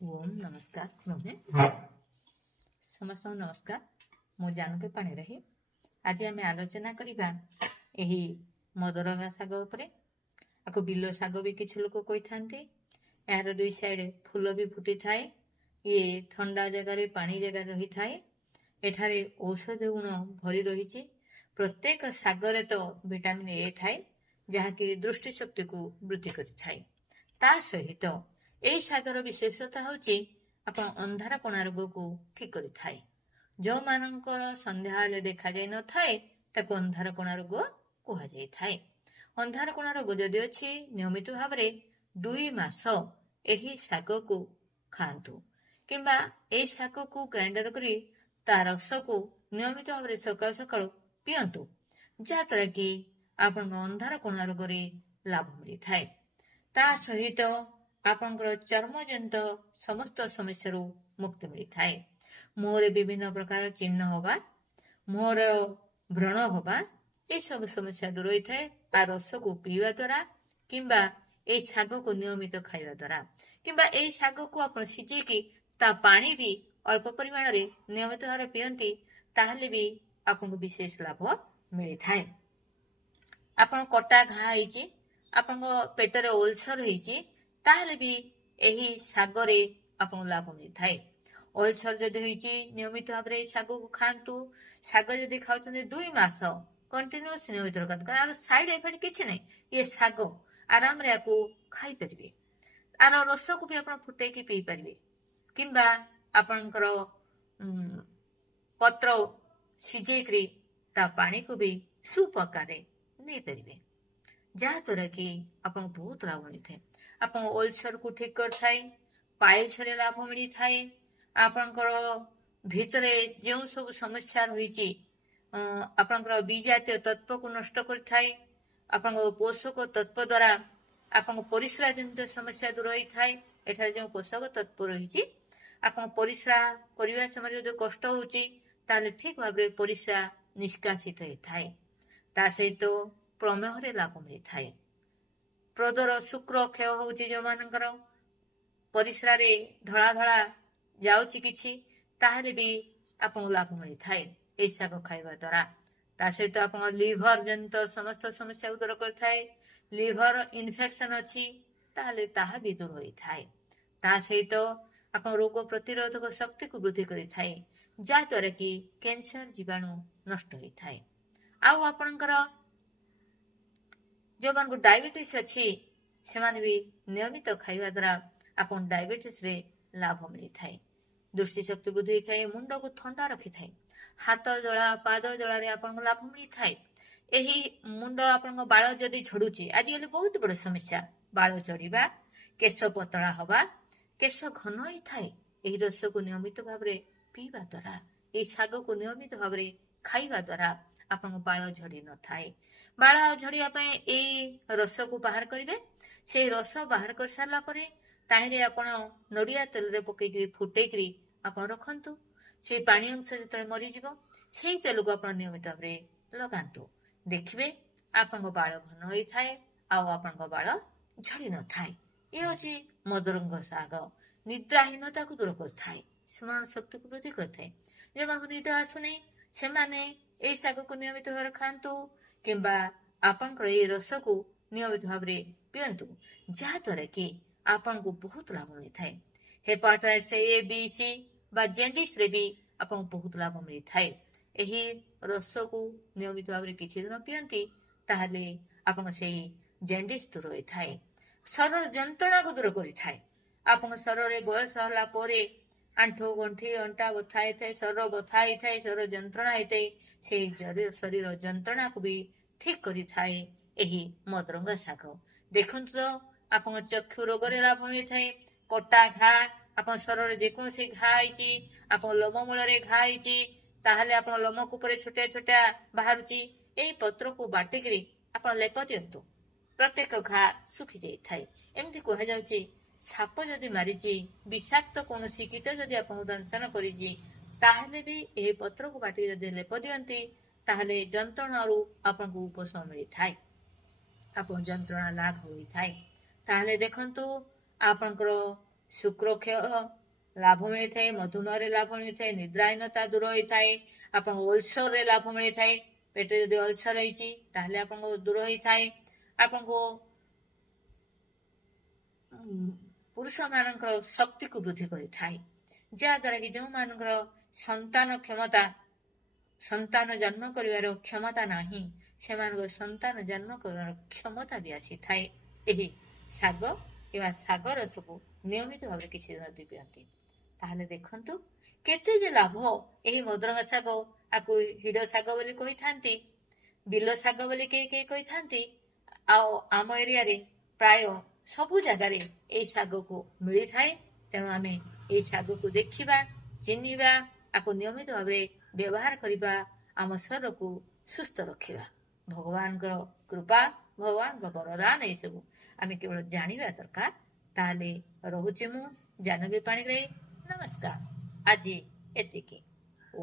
ओम नमस्कार मम्मी समस्त नमस्कार मु जानकी पाणिग्राही आज आम आलोचना करवा यही मदरंगा शाग उपरे आपको बिल शाग भी किसी लोग कही था यार दुई साइड फूल भी फुटी थाए ये ठंडा जगार पानी जगार रही थाए एठारे औषध गुण भरी रही प्रत्येक शागरे तो विटामिन ए थाए जहाँकि दृष्टि शक्ति को वृद्धि करिथाए ता सहित एई शागर विशेषता होची आपण अंधार कोणा रोग को ठीक करिथाए जो मानकर संध्या हेले देखा जाय न थाए ताको अंधार कोणा रोग कुहा जाय थाए अंधार कोणा रोग जदि अछि नियमित भाव रे 2 मास एही शाग को खांतु किंबा एई शाग को ग्राइंडर करी ता रस को नियमित भाव रे सकाळ सकाळ पियंतु जाद्वारा कि आपण अंधार कोणा रोग रे लाभ मिली थाए ता सहित आपंकर चर्मजनित समस्त समस्या मुक्ति मिली थाए मुहरे विभिन्न प्रकार चिन्ह होगा मुहर व्रण होगा ये सब समस्या दूर होता है आ रस को पीवा द्वारा किंबा ए शाग को नियमित खाइबा द्वारा किंबा ए शाग को आप सिझेकी ता पानी भी अल्प परिमाण रे नियमित भाव पियंती ताहले भी आपको विशेष लाभ मिली थाए आपन कटा घा होईची आपण पेटरे ओल्सर होईची ताहले भी एही शागरे आपन लाभ मिली थाए ओल्सर जदि होईची नियमित भाव रे शाग को खांतु शाग जदि खाउछन 2 मास कंटिन्यूअस नियमित रखत कारण साइड इफेक्ट किछि नै ये शाग आराम रे आपको खाई परिबे आर रस को भी आपन फुटे की पी परिबे किंबा आपनकर पत्र सिझेकरी ता पानी को भी सुपकारे नहीं परिबे जहाद्वारा कि आपन बहुत लाभ मिली थाए आपन ओल्सर को ठीक कर थाए पाइल्स रे लाभ मिली थाए आपनकर भितरे जो सब समस्या रही आपनकर बीजातीय तत्व को नष्ट कर थाए आपन पोषक तत्व द्वारा आपन परिस्रा जनित समस्या दूर होई थाए एठारे जो पोषक तत्व रही आपन परिस्रा करबा समय जो कष्ट होची ताले ठीक भाबरे परिस्रा निष्कासित होई थाए ता सहित प्रमेह रे लाभ मिली थाए प्रदर शुक्र क्षय होची जो मानकर परिस्रा रे धड़ा धड़ा जाउची किछि ताहले भी आपन लाभ मिली थाए ए शाग खाइबा द्वारा ता सहित आपन लिवर जनित समस्त समस्या दूर कर थाए लिवर इन्फेक्शन अछि ताहले ताहा भी दूर होई थाए ता सहित आपन रोग प्रतिरोधक शक्ति को वृद्धि करि थाए जा द्वारा कि कैंसर जीवाणु नष्ट होई थाए आउ आपनकर जो मान को डायबिटीज अच्छी से भी नियमित खाइबा द्वारा आपन डायबिटीज रे लाभ मिली थाए दृष्टि शक्ति वृद्धि थाए मुंड को ठंडा रखी थाए हाथ जला पाद जला रे आपन लाभ मिली थाए एही मुंड आपन बाल जदि झड़ुची आजिकल बहुत बड़ समस्या बाल झड़ीबा केश पतला हवा केश घन होई थाए एही रस को नियमित भाव रे पीवा द्वारा ए शाग को नियमित भाव रे खाइबा द्वारा आपन बाल झड़ी न थाए बाल झड़िया पय ए रस को बाहर करिवे से रस बाहर कर सारला परे ताहिरे आपण नडिया तेल रे पकेकरी फुटेकरी आपण रखंतु से पानी अंश जतले मरी जिवो सेही तेल को आपण नियमित भाव रे लगांतु देखिबे आपन बाल घन होई थाए आ आपन बाल झड़ी न थाए ए होची मदरंग शाग निद्राहीनता को दूर कर थाए स्मरण शक्ति को वृद्धि कर थाए जे मान निद आसुने से माने ए शाग को नियमित भाव खांतु किंबा आपन ए रस को नियमित भाव रे पियंतु जहाद्वारा कि आपन को बहुत लाभ मिली थाए हेपाटाइटिस ए बी सी बा जेंडिस रे भी आपन बहुत लाभ मिली थाए एही रस को नियमित भाव रे किछि दिन पियंती ताहले आपन सेही जेंडिस दूर होई थाए शरीर जंत्रणा को दूर करि थाए आपन शरीर रे बयस होला परे आंठो गंठी अंटा बथाई थाए शरीर बथाई थाए शरीर जंत्रणा हेते से शरीर जंत्रणा को भी ठीक करि थाए एही मदरंगा शाग देखंतु तो आपन चक्षु रोग रे लाभ मिली थाए कटा घा आपन शरीर जेकोन से घा आइची आपन लोम मूल रे घा आइची ताहले आपन लोम को ऊपर छोटा छोटा बाहरुची एई पत्र को बाटिकरी आपन लेप दियंतु प्रत्येक घा सुखी जाई थाए एमती कहा जाउची साप जदि मारिची विषाक्त कौनसी कीट जदि आपन दंशन करिची ताहले भी एही पत्र को बाटी जदि लेप दियंती ताहले जंत्रणा रु आपन को उपशम मिली थाए आपन जंत्रणा लाभ होई थाए ताहले देखंतु आपनकर ଶୁକ୍ରକ୍ଷୟ ଲାଭ ମିଳିଥାଏ, ମଧୁମେହରେ ଲାଭ ମିଳିଥାଏ, ନିଦ୍ରାହୀନତା ଦୂର ହୋଇଥାଏ, ଆପଣଙ୍କ ଅଲସରରେ ଲାଭ ମିଳିଥାଏ। ପେଟରେ ଯଦି ଅଲସର ହେଇଛି ତାହେଲେ ଆପଣଙ୍କୁ ଦୂର ହେଇଥାଏ। ଆପଣଙ୍କୁ ପୁରୁଷ ମାନଙ୍କର ଶକ୍ତିକୁ ବୃଦ୍ଧି କରିଥାଏ, ଯାହାଦ୍ୱାରା କି ଯେଉଁମାନଙ୍କର ସନ୍ତାନ ଜନ୍ମ କରିବାର କ୍ଷମତା ନାହିଁ, ସେମାନଙ୍କ ସନ୍ତାନ ଜନ୍ମ କରିବାର କ୍ଷମତା ବି ଆସିଥାଏ ଏହି ଶାଗ କିମ୍ବା ଶାଗ ରସକୁ ନିୟମିତ ଭାବରେ କିଛି ଦିନ ପିଅନ୍ତି। ତାହେଲେ ଦେଖନ୍ତୁ କେତେ ଯେ ଲାଭ ଏହି ମଦରଙ୍ଗା ଶାଗ, ଆକୁ ହିଡ଼ ଶାଗ ବୋଲି କହିଥାନ୍ତି, ବିଲ ଶାଗ ବୋଲି କେହି କହିଥାନ୍ତି। ଆଉ ଆମ ଏରିଆରେ ପ୍ରାୟ ସବୁ ଜାଗାରେ ଏହି ଶାଗକୁ ମିଳିଥାଏ। ତେଣୁ ଆମେ ଏହି ଶାଗକୁ ଦେଖିବା, ଚିହ୍ନିବା, ଆକୁ ନିୟମିତ ଭାବରେ ବ୍ୟବହାର କରିବା, ଆମ ଶରୀରକୁ ସୁସ୍ଥ ରଖିବା। ଭଗବାନଙ୍କର କୃପା, ଭଗବାନଙ୍କ ବରଦାନ ଏସବୁ ଆମେ କେବଳ ଜାଣିବା ଦରକାର। ତାହେଲେ ରହୁଛି ମୁଁ ଜାନକୀ ପାଣିଗ୍ରାହୀ। ନମସ୍କାର। ଆଜି ଏତିକି। ଓ